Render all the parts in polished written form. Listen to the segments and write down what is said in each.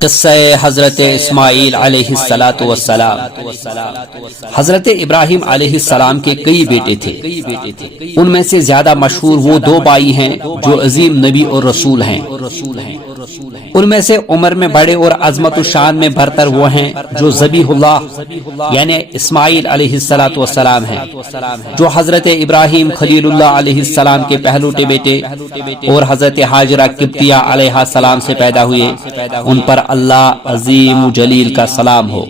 قصہ حضرت اسماعیل علیہ السلام۔ حضرت ابراہیم علیہ السلام کے کئی بیٹے تھے، ان میں سے زیادہ مشہور وہ دو بھائی ہیں جو عظیم نبی اور رسول ہیں۔ ان میں سے عمر میں بڑے اور عظمت و شان میں برتر وہ ہیں جو ذبیح اللہ یعنی اسماعیل علیہ السلام ہیں، جو حضرت ابراہیم خلیل اللہ علیہ السلام کے پہلوٹے بیٹے اور حضرت حاجرہ قبطیہ علیہ السلام سے پیدا ہوئے۔ ان پر اللہ عظیم و جلیل کا سلام ہو۔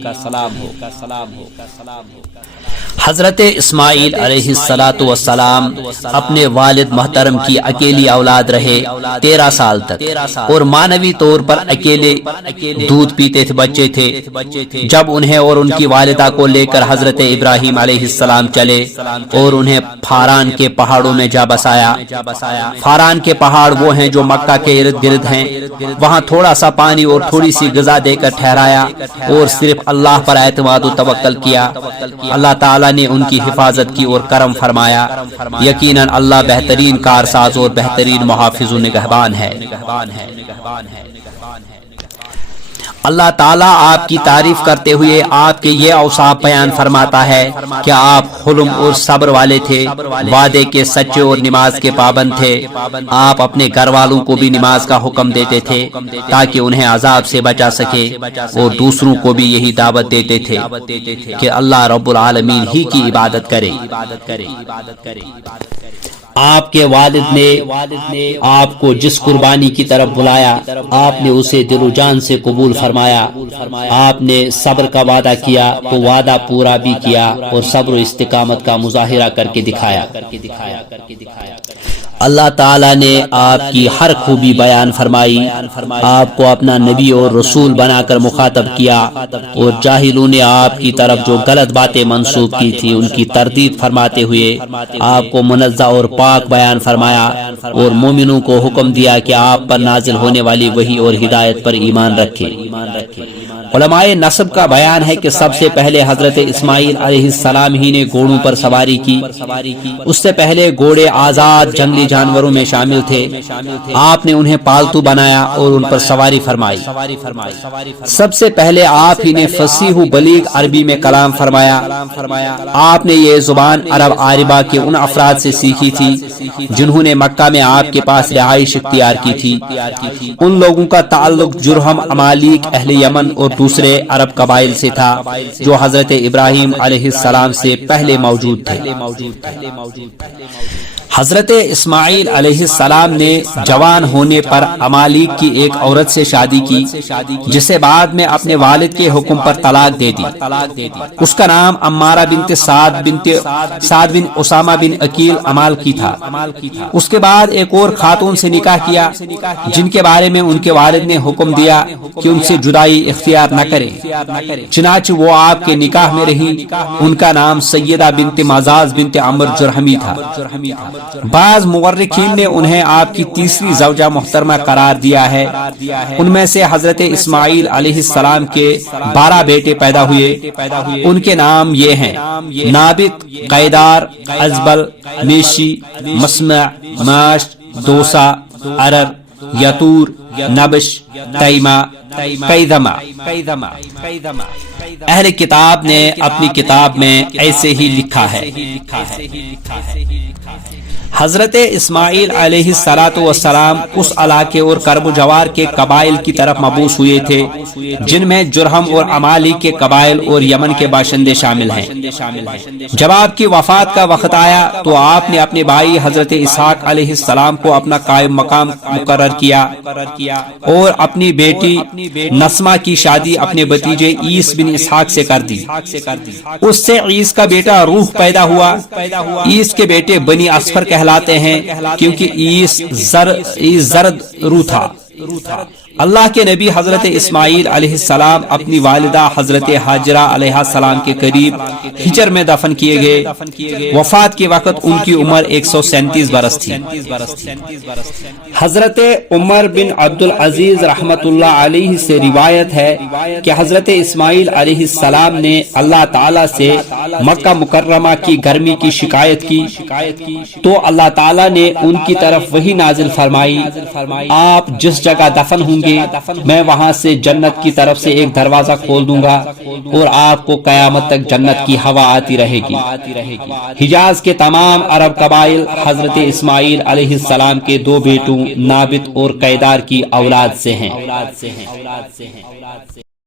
حضرت اسماعیل علیہ السلام اپنے والد محترم کی اکیلی اولاد رہے 13 سال تک، اور معنوی طور پر اکیلے دودھ پیتے تھے بچے تھے۔ جب انہیں اور ان کی والدہ کو لے کر حضرت ابراہیم علیہ السلام چلے اور انہیں فاران کے پہاڑوں میں جا بسایا۔ فاران کے پہاڑ وہ ہیں جو مکہ کے ارد گرد ہیں۔ وہاں تھوڑا سا پانی اور تھوڑی سی غذا دے کر ٹھہرایا اور صرف اللہ پر اعتماد و توکل کیا۔ اللہ تعالیٰ نے ان کی حفاظت کی اور کرم فرمایا۔ یقیناً اللہ بہترین کارساز اور بہترین محافظ و نگہبان ہے۔ اللہ تعالیٰ آپ کی تعریف کرتے ہوئے آپ کے یہ اوصاف بیان فرماتا ہے کہ آپ حلم اور صبر والے تھے، وعدے کے سچے اور نماز کے پابند تھے۔ آپ اپنے گھر والوں کو بھی نماز کا حکم دیتے تھے تاکہ انہیں عذاب سے بچا سکے، اور دوسروں کو بھی یہی دعوت دیتے تھے کہ اللہ رب العالمین ہی کی عبادت کرے۔ آپ کے والد نے آپ کو جس قربانی کی طرف بلایا، آپ نے اسے دل و جان سے قبول فرمایا۔ آپ نے صبر کا وعدہ کیا تو وعدہ پورا بھی کیا، اور صبر و استقامت کا مظاہرہ کر کے دکھایا۔ اللہ تعالیٰ نے آپ کی ہر خوبی بیان فرمائی، آپ کو اپنا نبی اور رسول بنا کر مخاطب کیا، اور جاہلوں نے آپ کی طرف جو غلط باتیں منسوب کی تھی ان کی تردید فرماتے ہوئے آپ کو منزہ اور پاک بیان فرمایا، اور مومنوں کو حکم دیا کہ آپ پر نازل ہونے والی وحی اور ہدایت پر ایمان رکھیں۔ علماء نسب کا بیان ہے کہ سب سے پہلے حضرت اسماعیل علیہ السلام ہی نے گھوڑوں پر سواری کی۔ اس سے پہلے گھوڑے آزاد جنگلی جانوروں میں شامل تھے۔ آپ نے انہیں پالتو بنایا اور ان پر سواری فرمائی۔ سب سے پہلے آپ ہی نے فصیح و بلیغ عربی میں کلام فرمایا۔ آپ نے یہ زبان عرب عاربہ کے ان افراد سے سیکھی تھی جنہوں نے مکہ میں آپ کے پاس رہائش اختیار کی تھی۔ ان لوگوں کا تعلق جرہم، امالیک، اہل یمن اور دوسرے عرب قبائل سے تھا جو حضرت ابراہیم علیہ السلام سے پہلے موجود تھے۔ حضرت اسماعیل علیہ السلام نے جوان ہونے پر امالیک کی ایک عورت سے شادی کی، جسے بعد میں اپنے والد کے حکم پر طلاق دے دی۔ اس کا نام عمارہ بنت سعد بن اسامہ بن عقیل امال کی تھا۔ اس کے بعد ایک اور خاتون سے نکاح کیا جن کے بارے میں ان کے والد نے حکم دیا کہ ان سے جدائی اختیار نہ کریں، چنانچہ وہ آپ کے نکاح میں رہی۔ ان کا نام سیدہ بنت مازاز بنت عمر جرہمی تھا۔ بعض مورخین نے انہیں آپ کی تیسری زوجہ محترمہ قرار دیا ہے۔ ان میں سے حضرت اسماعیل علیہ السلام کے 12 بیٹے پیدا ہوئے۔ ان کے نام یہ ہیں: نابت، قیدار، ازبل، میشی، مسمع، ماش، دوسا، ارر، یتور، نبش، تیمہ، قیدمہ۔ اہل کتاب نے اپنی کتاب میں ایسے ہی لکھا ہے۔ حضرت اسماعیل علیہ السلام اس علاقے اور کرب و جوار کے قبائل کی طرف مبعوث ہوئے تھے جن میں جرہم اور امالیک کے قبائل اور یمن کے باشندے شامل ہیں۔ جب آپ کی وفات کا وقت آیا تو آپ نے اپنے بھائی حضرت اسحاق علیہ السلام کو اپنا قائم مقام مقرر کیا، اور اپنی بیٹی نسمہ کی شادی اپنے بھتیجے عیس بن اسحاق سے کر دی۔ اس سے عیس کا بیٹا روح پیدا ہوا۔ عیس کے بیٹے بنی اصفر کہلاتے ہیں کیونکہ عیس زرد روح تھا۔ اللہ کے نبی حضرت اسماعیل علیہ السلام اپنی والدہ حضرت حاجرہ علیہ السلام کے قریب ہجر میں دفن کیے گئے۔ وفات کے وقت ان کی عمر 137 برس تھی۔ حضرت عمر بن عبد العزیز رحمت اللہ علیہ سے روایت ہے کہ حضرت اسماعیل علیہ السلام نے اللہ تعالیٰ سے مکہ مکرمہ کی گرمی کی شکایت کی تو اللہ تعالیٰ نے ان کی طرف وحی نازل فرمائی، آپ جس جگہ دفن ہوں گے گے میں وہاں سے جنت کی طرف سے ایک دروازہ کھول دوں گا اور آپ کو قیامت تک جنت کی ہوا آتی رہے گی۔ حجاز کے تمام عرب قبائل حضرت اسماعیل علیہ السلام کے دو بیٹوں نابت اور قیدار کی اولاد سے ہیں۔